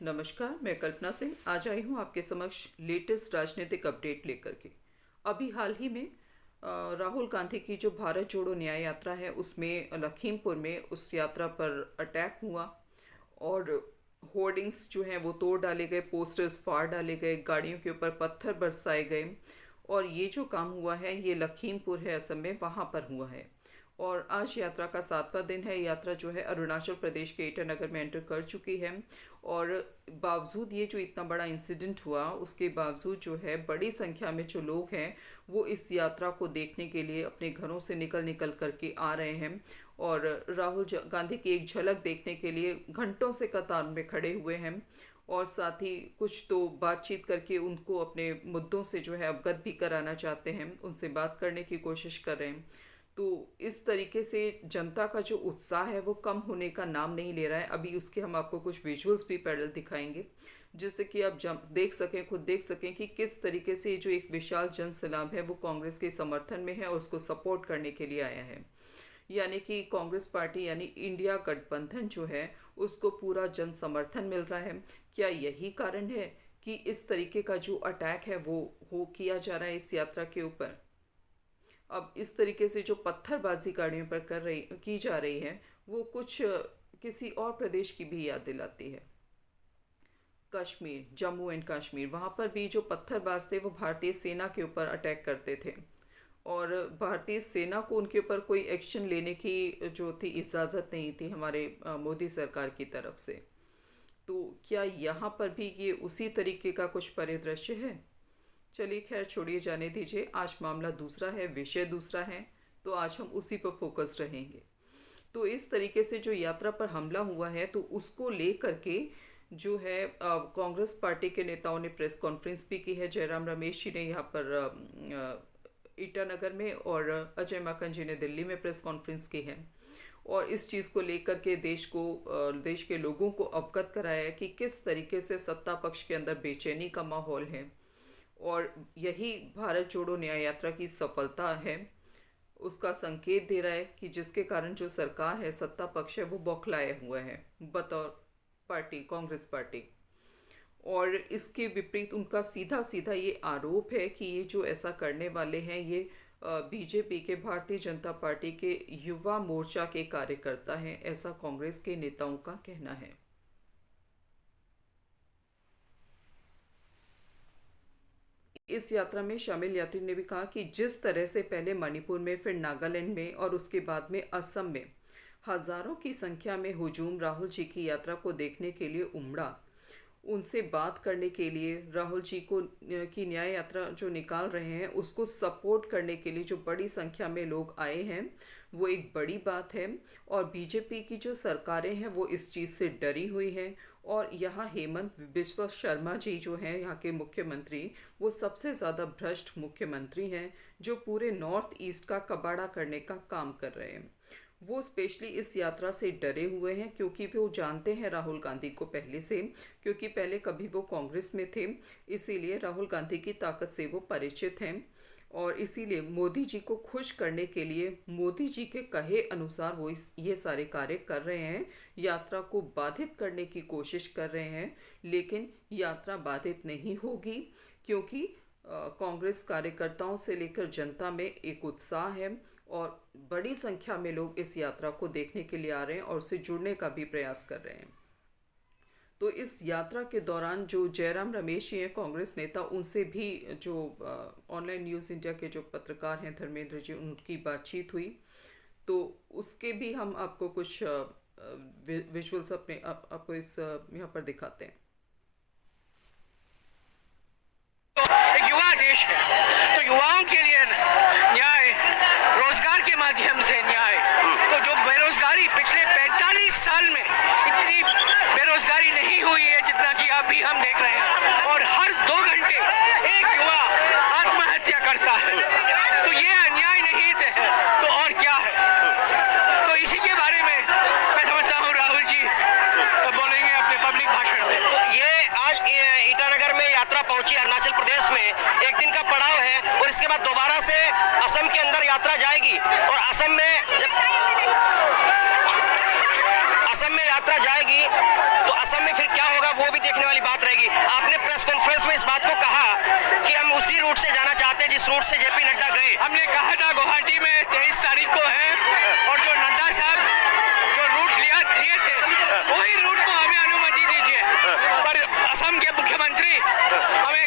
नमस्कार, मैं कल्पना सिंह आज आई हूँ आपके समक्ष लेटेस्ट राजनीतिक अपडेट लेकर के। अभी हाल ही में राहुल गांधी की जो भारत जोड़ो न्याय यात्रा है उसमें लखीमपुर में उस यात्रा पर अटैक हुआ और होर्डिंग्स जो हैं वो तोड़ डाले गए, पोस्टर्स फाड़ डाले गए, गाड़ियों के ऊपर पत्थर बरसाए गए। और ये जो काम हुआ है ये लखीमपुर है असम में, वहाँ पर हुआ है। और आज यात्रा का 7वां दिन है। यात्रा जो है अरुणाचल प्रदेश के ईटानगर में एंटर कर चुकी है। और बावजूद ये जो इतना बड़ा इंसिडेंट हुआ उसके बावजूद जो है बड़ी संख्या में जो लोग हैं वो इस यात्रा को देखने के लिए अपने घरों से निकल निकल करके आ रहे हैं। और राहुल गांधी की एक झलक देखने के लिए घंटों से कतार में खड़े हुए हैं। और साथ ही कुछ तो बातचीत करके उनको अपने मुद्दों से जो है अवगत भी कराना चाहते हैं, उनसे बात करने की कोशिश कर रहे हैं। तो इस तरीके से जनता का जो उत्साह है वो कम होने का नाम नहीं ले रहा है। अभी उसके हम आपको कुछ विजुअल्स भी पैरेलल दिखाएंगे जिससे कि आप देख सकें, खुद देख सकें कि किस तरीके से जो एक विशाल जन सैलाब है वो कांग्रेस के समर्थन में है और उसको सपोर्ट करने के लिए आया है। यानी कि कांग्रेस पार्टी यानी इंडिया गठबंधन जो है उसको पूरा जन समर्थन मिल रहा है। क्या यही कारण है कि इस तरीके का जो अटैक है वो हो किया जा रहा है इस यात्रा के ऊपर? अब इस तरीके से जो पत्थरबाजी गाड़ियों पर की जा रही है वो कुछ किसी और प्रदेश की भी याद दिलाती है। कश्मीर, जम्मू एंड कश्मीर, वहाँ पर भी जो पत्थरबाज थे वो भारतीय सेना के ऊपर अटैक करते थे और भारतीय सेना को उनके ऊपर कोई एक्शन लेने की जो थी इजाज़त नहीं थी हमारे मोदी सरकार की तरफ से। तो क्या यहाँ पर भी ये उसी तरीके का कुछ परिदृश्य है? चलिए खैर छोड़िए, जाने दीजिए। आज मामला दूसरा है, विषय दूसरा है, तो आज हम उसी पर फोकस रहेंगे। तो इस तरीके से जो यात्रा पर हमला हुआ है तो उसको लेकर के जो है कांग्रेस पार्टी के नेताओं ने प्रेस कॉन्फ्रेंस भी की है। जयराम रमेश जी ने यहाँ पर ईटानगर में और अजय माकन जी ने दिल्ली में प्रेस कॉन्फ्रेंस की है और इस चीज़ को लेकर के देश के लोगों को अवगत कराया है कि किस तरीके से सत्ता पक्ष के अंदर बेचैनी का माहौल है। और यही भारत जोड़ो न्याय यात्रा की सफलता है, उसका संकेत दे रहा है कि जिसके कारण जो सरकार है, सत्ता पक्ष है, वो बौखलाया हुआ है बतौर पार्टी, कांग्रेस पार्टी। और इसके विपरीत उनका सीधा सीधा ये आरोप है कि ये जो ऐसा करने वाले हैं ये बीजेपी के, भारतीय जनता पार्टी के युवा मोर्चा के कार्यकर्ता हैं, ऐसा कांग्रेस के नेताओं का कहना है। इस यात्रा में शामिल यात्री ने भी कहा कि जिस तरह से पहले मणिपुर में, फिर नागालैंड में और उसके बाद में असम में हजारों की संख्या में हुजूम राहुल जी की यात्रा को देखने के लिए उमड़ा, उनसे बात करने के लिए, राहुल जी को की न्याय यात्रा जो निकाल रहे हैं उसको सपोर्ट करने के लिए जो बड़ी संख्या में लोग आए हैं वो एक बड़ी बात है। और बीजेपी की जो सरकारें हैं वो इस चीज़ से डरी हुई हैं। और यहाँ हेमंत बिस्वा शर्मा जी जो हैं यहाँ के मुख्यमंत्री, वो सबसे ज़्यादा भ्रष्ट मुख्यमंत्री हैं जो पूरे नॉर्थ ईस्ट का कबाड़ा करने का काम कर रहे हैं। वो स्पेशली इस यात्रा से डरे हुए हैं क्योंकि वो जानते हैं राहुल गांधी को पहले से, क्योंकि पहले कभी वो कांग्रेस में थे, इसीलिए राहुल गांधी की ताकत से वो परिचित हैं। और इसीलिए मोदी जी को खुश करने के लिए मोदी जी के कहे अनुसार वो ये सारे कार्य कर रहे हैं, यात्रा को बाधित करने की कोशिश कर रहे हैं। लेकिन यात्रा बाधित नहीं होगी क्योंकि कांग्रेस कार्यकर्ताओं से लेकर जनता में एक उत्साह है और बड़ी संख्या में लोग इस यात्रा को देखने के लिए आ रहे हैं और उससे जुड़ने का भी प्रयास कर रहे हैं। तो इस यात्रा के दौरान जो जयराम रमेश जी हैं कांग्रेस नेता, उनसे भी जो ऑनलाइन न्यूज़ इंडिया के जो पत्रकार हैं धर्मेंद्र जी, उनकी बातचीत हुई। तो उसके भी हम आपको कुछ विजुअल्स आपको इस यहाँ पर दिखाते हैं। एक युवा देश है तो युवाओं के लिए न्याय, रोजगार के माध्यम से न्याय। तो जो बेरोजगारी पिछले 45 साल में इतनी बेरोजगारी नहीं हुई है जितना कि अभी हम देख रहे हैं, और हर 2 घंटे एक युवा आत्महत्या करता है। तो ये अन्याय नहीं है तो और क्या है? तो इसी के बारे में मैं समझता हूँ राहुल जी बोलेंगे अपने पब्लिक भाषण में। तो ये आज ईटानगर में यात्रा पहुंची अरुणाचल प्रदेश में, एक दिन का पड़ाव है और इसके बाद दोबारा से असम के अंदर यात्रा जाएगी। और असम में यात्रा जाएगी तो असम में फिर क्या होगा वो भी देखने बात रहेगी। आपने प्रेस कॉन्फ्रेंस में इस बात को कहा कि हम उसी रूट से जाना चाहते हैं जिस रूट से जेपी नड्डा गए। हमने कहा था गुवाहाटी में 23 तारीख को है, और जो नड्डा साहब जो रूट लिए थे वही रूट को हमें अनुमति दीजिए। पर असम के मुख्यमंत्री हमें